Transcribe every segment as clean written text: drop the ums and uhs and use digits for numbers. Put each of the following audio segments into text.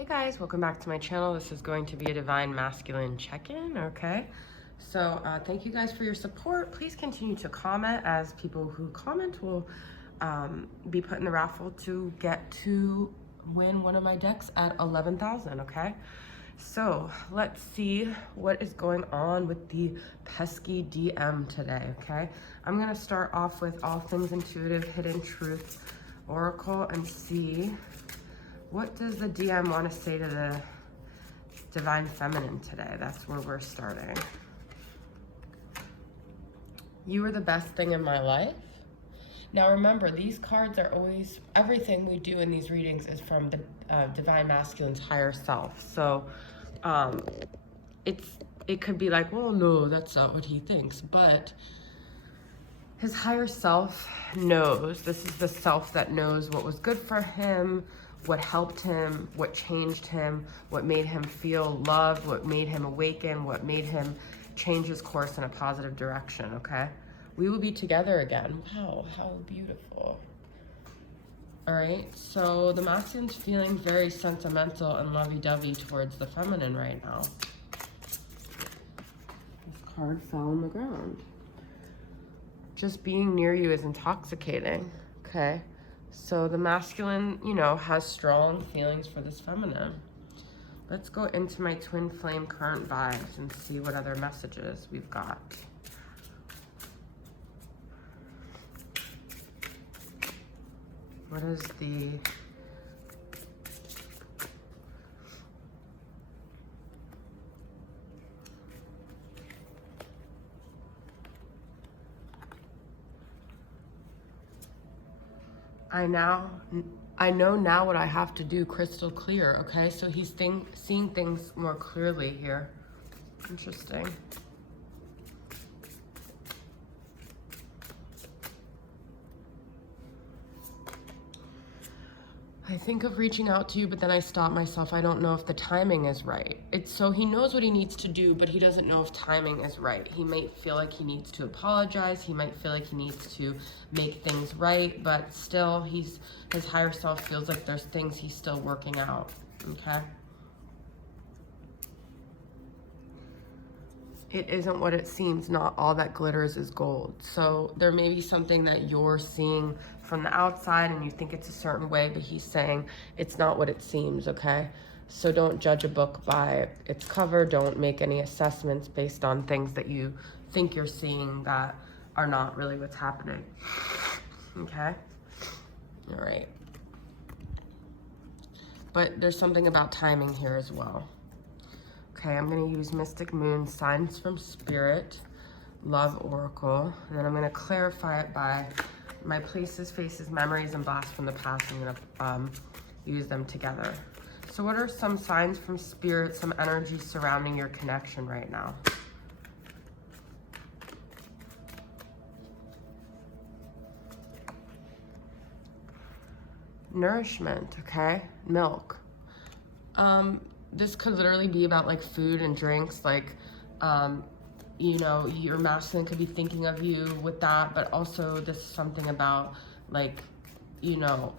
Hey guys, welcome back to my channel. This is going to be a Divine Masculine check-in, okay? So thank you guys for your support. Please continue to comment, as people who comment will be put in the raffle to get to win one of my decks at 11,000, okay? So let's see what is going on with the pesky DM today, okay? I'm gonna start off with All Things Intuitive Hidden Truth Oracle and see what does the DM want to say to the Divine Feminine today. That's where we're starting. You are the best thing in my life. Now remember, these cards are always, everything we do in these readings is from the Divine Masculine's higher self. So it could be like, well, no, that's not what he thinks. But his higher self knows. This is the self that knows what was good for him, what helped him, what changed him, what made him feel loved, what made him awaken, what made him change his course in a positive direction, okay? We will be together again. Wow, how beautiful. All right, so the masculine's feeling very sentimental and lovey-dovey towards the feminine right now. This card fell on the ground. Just being near you is intoxicating, okay? So the masculine, you know, has strong feelings for this feminine. Let's go into my twin flame current vibes and see what other messages we've got. What is the... I know now what I have to do, crystal clear, okay? So he's seeing things more clearly here. Interesting. I think of reaching out to you, but then I stop myself. I don't know if the timing is right. So he knows what he needs to do, but he doesn't know if timing is right. He might feel like he needs to apologize. He might feel like he needs to make things right, but still his higher self feels like there's things he's still working out, okay? It isn't what it seems. Not all that glitters is gold. So there may be something that you're seeing from the outside and you think it's a certain way, but he's saying it's not what it seems, okay? So don't judge a book by its cover. Don't make any assessments based on things that you think you're seeing that are not really what's happening, okay? All right. But there's something about timing here as well. Okay, I'm going to use Mystic Moon, Signs from Spirit, Love Oracle, and then I'm going to clarify it by my places, faces, memories, and blasts from the past. I'm going to use them together. So what are some signs from Spirit, some energy surrounding your connection right now? Nourishment, okay? Milk. This could literally be about like food and drinks, like, you know, your masculine could be thinking of you with that, but also this is something about like, you know,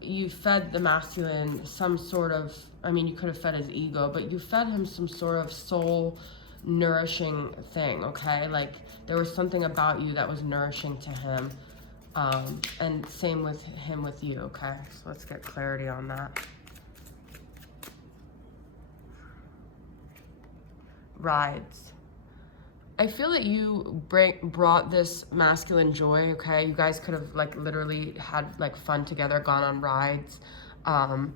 you fed the masculine some sort of, I mean, you could have fed his ego, but you fed him some sort of soul nourishing thing, okay? Like there was something about you that was nourishing to him, and same with him with you, okay? So let's get clarity on that. Rides. I feel that you brought this masculine joy, okay? You guys could have like literally had like fun together, gone on rides. I'm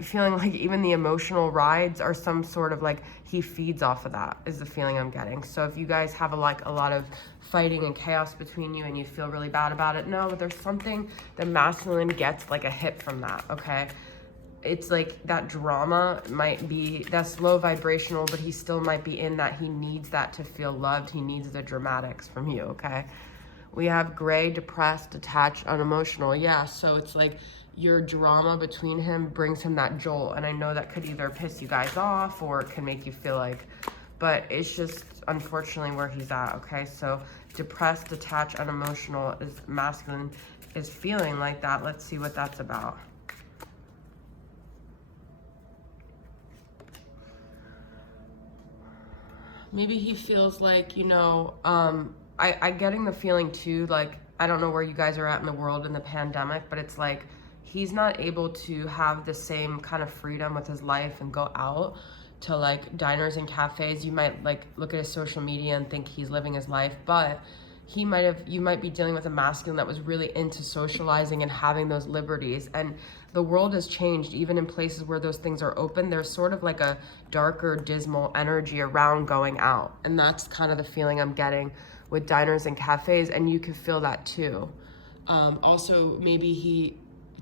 feeling like even the emotional rides are some sort of like he feeds off of that is the feeling I'm getting. So if you guys have a lot of fighting and chaos between you and you feel really bad about it, no, but there's something the masculine gets like a hit from that, okay? It's like that drama might be, that's low vibrational, but he still might be in that he needs that to feel loved. He needs the dramatics from you, okay? We have gray, depressed, detached, unemotional. Yeah, so it's like your drama between him brings him that jolt. And I know that could either piss you guys off or it can make you feel like, but it's just unfortunately where he's at, okay? So depressed, detached, unemotional is masculine, is feeling like that. Let's see what that's about. Maybe he feels like, you know, I getting the feeling too, like, I don't know where you guys are at in the world in the pandemic, but it's like he's not able to have the same kind of freedom with his life and go out to like diners and cafes. You might like look at his social media and think he's living his life, but you might be dealing with a masculine that was really into socializing and having those liberties. And the world has changed. Even in places where those things are open, there's sort of like a darker, dismal energy around going out. And that's kind of the feeling I'm getting with diners and cafes, and you can feel that too. Also, maybe he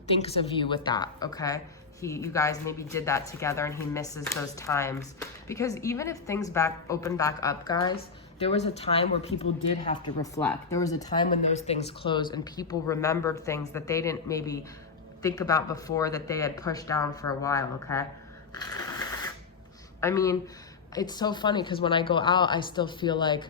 thinks of you with that, okay? You guys maybe did that together and he misses those times. Because even if things open back up, guys, there was a time where people did have to reflect. There was a time when those things closed and people remembered things that they didn't maybe think about before, that they had pushed down for a while, okay? I mean, it's so funny because when I go out, I still feel like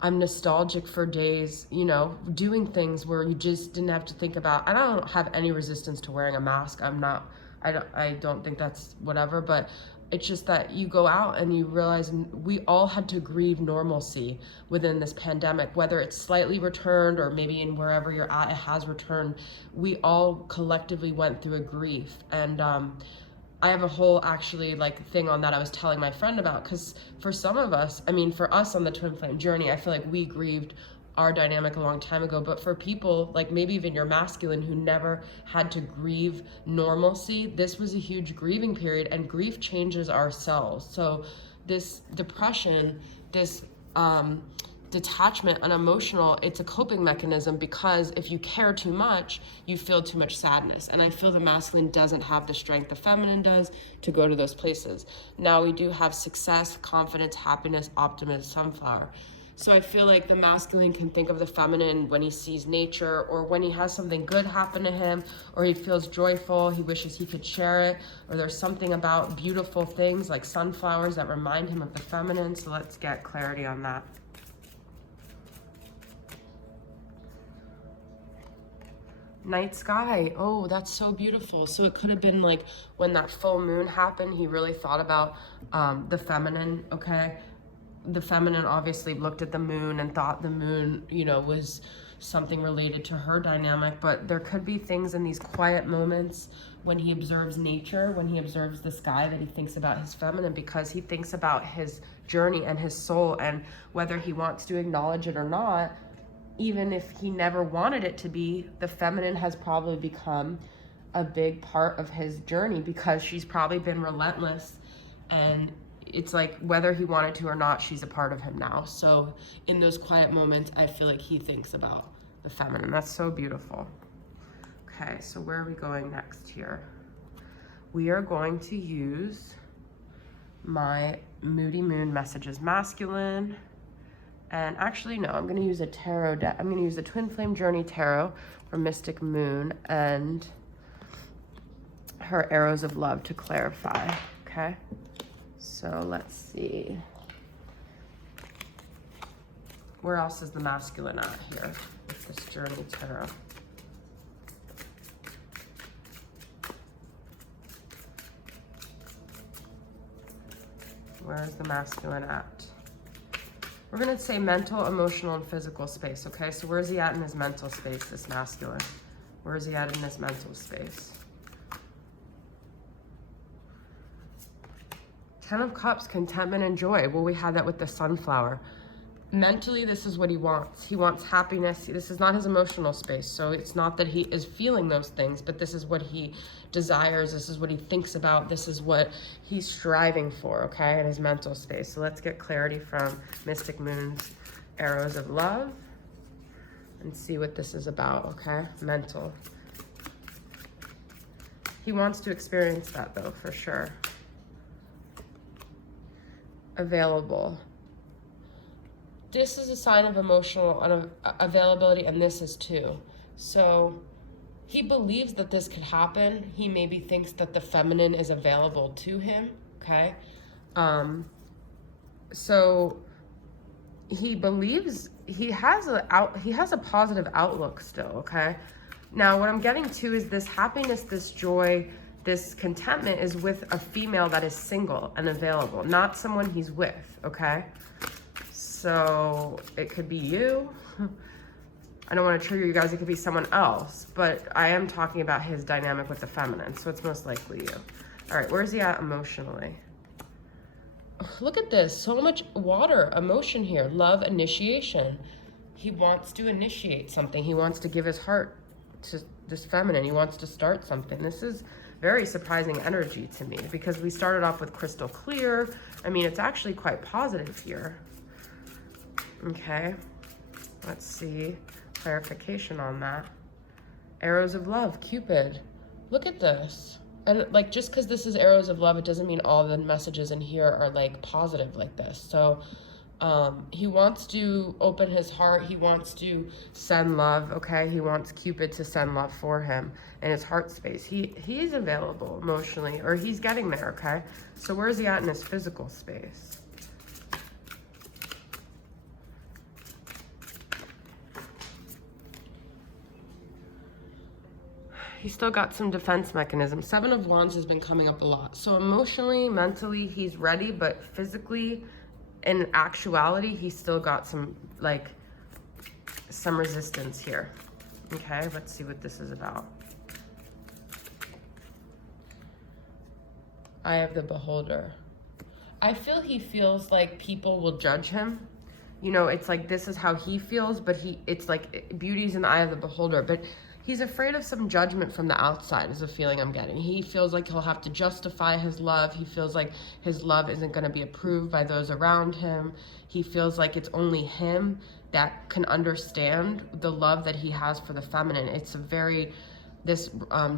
I'm nostalgic for days, you know, doing things where you just didn't have to think about. I don't have any resistance to wearing a mask. I don't think that's whatever, but it's just that you go out and you realize we all had to grieve normalcy within this pandemic, whether it's slightly returned or maybe in wherever you're at, it has returned. We all collectively went through a grief. And I have a whole actually like thing on that I was telling my friend about, because for some of us, I mean, for us on the twin flame journey, I feel like we grieved our dynamic a long time ago. But for people like maybe even your masculine who never had to grieve normalcy, this was a huge grieving period, and grief changes ourselves. So this depression, this detachment and emotional, it's a coping mechanism, because if you care too much, you feel too much sadness. And I feel the masculine doesn't have the strength the feminine does to go to those places. Now we do have success, confidence, happiness, optimism, sunflower. So I feel like the masculine can think of the feminine when he sees nature, or when he has something good happen to him, or he feels joyful, he wishes he could share it, or there's something about beautiful things like sunflowers that remind him of the feminine. So let's get clarity on that. Night sky. Oh, that's so beautiful. So it could have been like when that full moon happened, he really thought about the feminine, okay? The feminine obviously looked at the moon and thought the moon, you know, was something related to her dynamic. But there could be things in these quiet moments when he observes nature, when he observes the sky, that he thinks about his feminine, because he thinks about his journey and his soul, and whether he wants to acknowledge it or not, even if he never wanted it to be, the feminine has probably become a big part of his journey, because she's probably been relentless, and it's like whether he wanted to or not, she's a part of him now. So in those quiet moments, I feel like he thinks about the feminine. That's so beautiful. Okay, so where are we going next here? We are going to use my Moody Moon Messages Masculine. And actually, no, I'm going to use a tarot deck. I'm going to use the Twin Flame Journey Tarot from Mystic Moon and her Arrows of Love to clarify, okay? So let's see. Where else is the masculine at here with this Journey Tarot? Where is the masculine at? We're going to say mental, emotional, and physical space, okay? So where's he at in his mental space, this masculine? Where is he at in this mental space? 10 of Cups, contentment and joy. Well, we had that with the sunflower. Mentally, this is what he wants. He wants happiness. This is not his emotional space. So it's not that he is feeling those things, but this is what he desires. This is what he thinks about. This is what he's striving for, okay, in his mental space. So let's get clarity from Mystic Moon's Arrows of Love and see what this is about, okay? Mental. He wants to experience that, though, for sure. Available. This is a sign of emotional availability, and this is too. So he believes that this could happen. He maybe thinks that the feminine is available to him, okay? So he believes he has a positive outlook still, okay? Now, what I'm getting to is this happiness, this joy, this contentment is with a female that is single and available, not someone he's with, okay? So it could be you. I don't want to trigger you guys, it could be someone else, but I am talking about his dynamic with the feminine, so it's most likely you. All right, where's he at emotionally? Look at this, so much water, emotion here, love, initiation. He wants to initiate something. He wants to give his heart to this feminine. He wants to start something. This is very surprising energy to me because we started off with crystal clear. I mean, it's actually quite positive here. Okay, let's see. Clarification on that. Arrows of love, Cupid. Look at this. And like, just because this is arrows of love, it doesn't mean all the messages in here are like positive like this. So he wants to open his heart. He wants to send love, okay? He wants Cupid to send love for him in his heart space. He's available emotionally, or he's getting there, okay? So where is he at in his physical space? He's still got some defense mechanisms. Seven of Wands has been coming up a lot. So emotionally, mentally, he's ready, but physically, in actuality, he's still got some, like, some resistance here. Okay, let's see what this is about. Eye of the Beholder. I feel he feels like people will judge him. You know, it's like this is how he feels, but it's like beauty's in the eye of the beholder. But he's afraid of some judgment from the outside is a feeling I'm getting. He feels like he'll have to justify his love. He feels like his love isn't going to be approved by those around him. He feels like it's only him that can understand the love that he has for the feminine. It's a very, this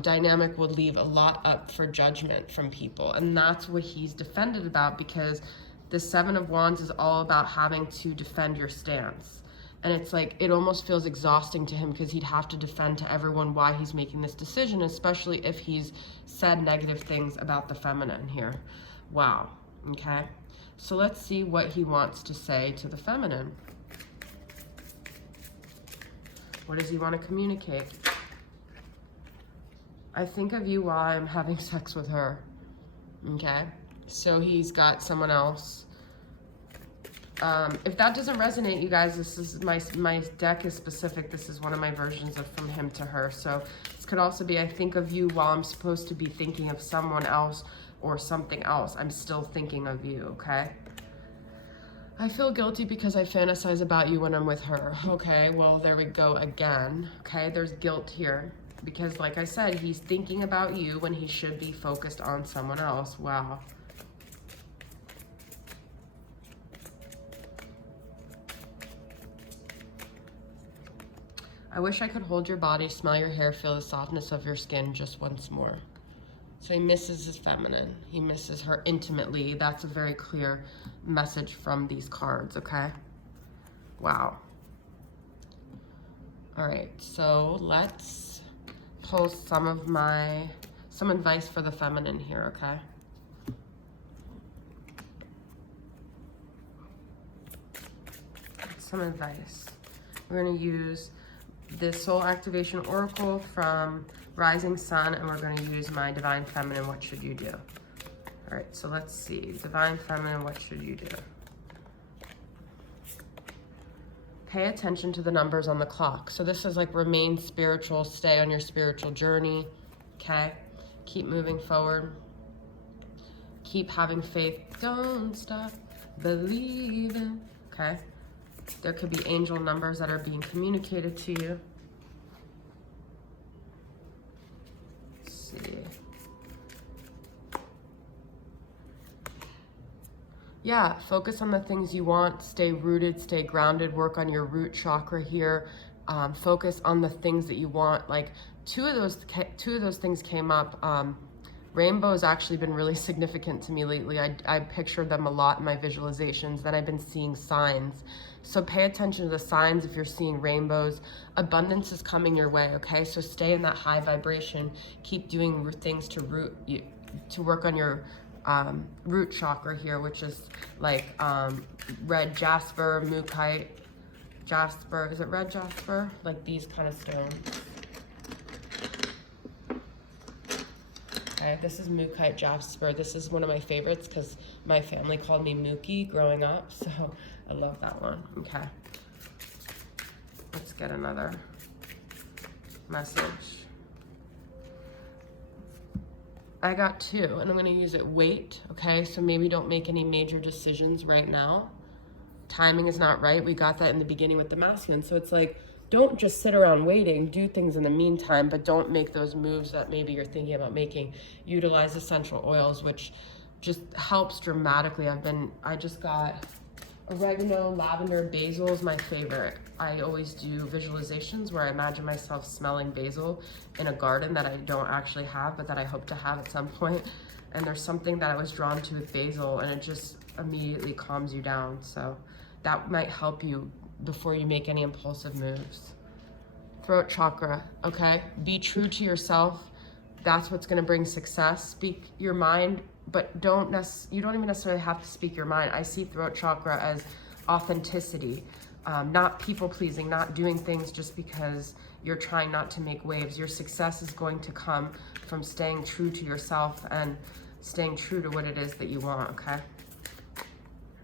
dynamic would leave a lot up for judgment from people. And that's what he's defended about, because the Seven of Wands is all about having to defend your stance. And it's like, it almost feels exhausting to him because he'd have to defend to everyone why he's making this decision, especially if he's said negative things about the feminine here. Wow, okay? So let's see what he wants to say to the feminine. What does he want to communicate? I think of you while I'm having sex with her, okay? So he's got someone else. If that doesn't resonate, you guys, this is my deck is specific. This is one of my versions of from him to her. So this could also be, I think of you while I'm supposed to be thinking of someone else or something else. I'm still thinking of you, okay? I feel guilty because I fantasize about you when I'm with her. Okay, well, there we go again. Okay, there's guilt here. Because like I said, he's thinking about you when he should be focused on someone else. Wow. I wish I could hold your body, smell your hair, feel the softness of your skin just once more. So he misses his feminine. He misses her intimately. That's a very clear message from these cards, okay? Wow. All right, so let's pull some advice for the feminine here, okay? Some advice. We're gonna use the Soul Activation Oracle from Rising Sun, and we're going to use my Divine Feminine, what should you do? All right, so let's see. Divine Feminine, what should you do? Pay attention to the numbers on the clock. So this is like remain spiritual, stay on your spiritual journey, okay? Keep moving forward. Keep having faith. Don't stop believing, okay? There could be angel numbers that are being communicated to you. Let's see. Yeah, focus on the things you want. Stay rooted, stay grounded. Work on your root chakra here. Focus on the things that you want. Like two of those things came up. Rainbow has actually been really significant to me lately. I pictured them a lot in my visualizations. Then I've been seeing signs. So pay attention to the signs if you're seeing rainbows. Abundance is coming your way, okay? So stay in that high vibration. Keep doing things to work on your root chakra here, which is like red jasper, mookaite, jasper. Is it red jasper? Like these kind of stones. Okay, this is mookaite jasper. This is one of my favorites because my family called me Mookie growing up. So I love that one. Okay. Let's get another message. I got 2, and I'm going to use it. Wait, okay? So maybe don't make any major decisions right now. Timing is not right. We got that in the beginning with the masculine. So it's like, don't just sit around waiting. Do things in the meantime, but don't make those moves that maybe you're thinking about making. Utilize essential oils, which just helps dramatically. I just got oregano, lavender, basil is my favorite. I always do visualizations where I imagine myself smelling basil in a garden that I don't actually have, but that I hope to have at some point. And there's something that I was drawn to with basil, and it just immediately calms you down. So that might help you before you make any impulsive moves. Throat chakra, okay? Be true to yourself. That's what's gonna bring success. Speak your mind, but you don't even necessarily have to speak your mind. I see throat chakra as authenticity, not people pleasing, not doing things just because you're trying not to make waves. Your success is going to come from staying true to yourself and staying true to what it is that you want, okay?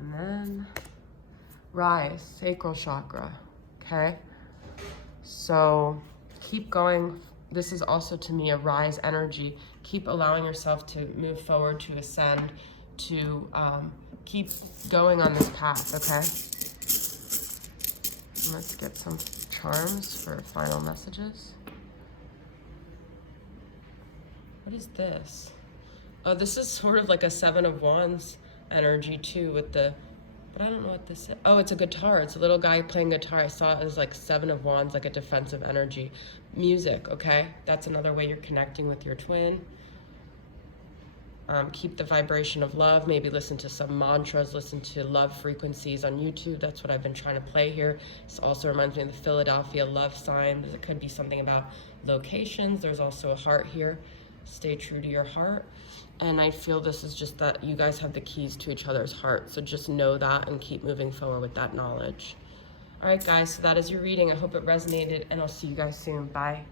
And then rise, sacral chakra, okay? So keep going. This is also to me a rise energy. Keep allowing yourself to move forward, to ascend, to keep going on this path, okay? And let's get some charms for final messages. What is this? Oh, this is sort of like a 7 of Wands energy too with the, but I don't know what this is. Oh, it's a guitar. It's a little guy playing guitar. I saw it as like 7 of Wands, like a defensive energy. Music, okay? That's another way you're connecting with your twin. Keep the vibration of love. Maybe listen to some mantras, listen to love frequencies on YouTube. That's what I've been trying to play here. This also reminds me of the Philadelphia love sign. It could be something about locations. There's also a heart here. Stay true to your heart. And I feel this is just that you guys have the keys to each other's heart. So just know that and keep moving forward with that knowledge. All right, guys, so that is your reading. I hope it resonated, and I'll see you guys soon. Bye.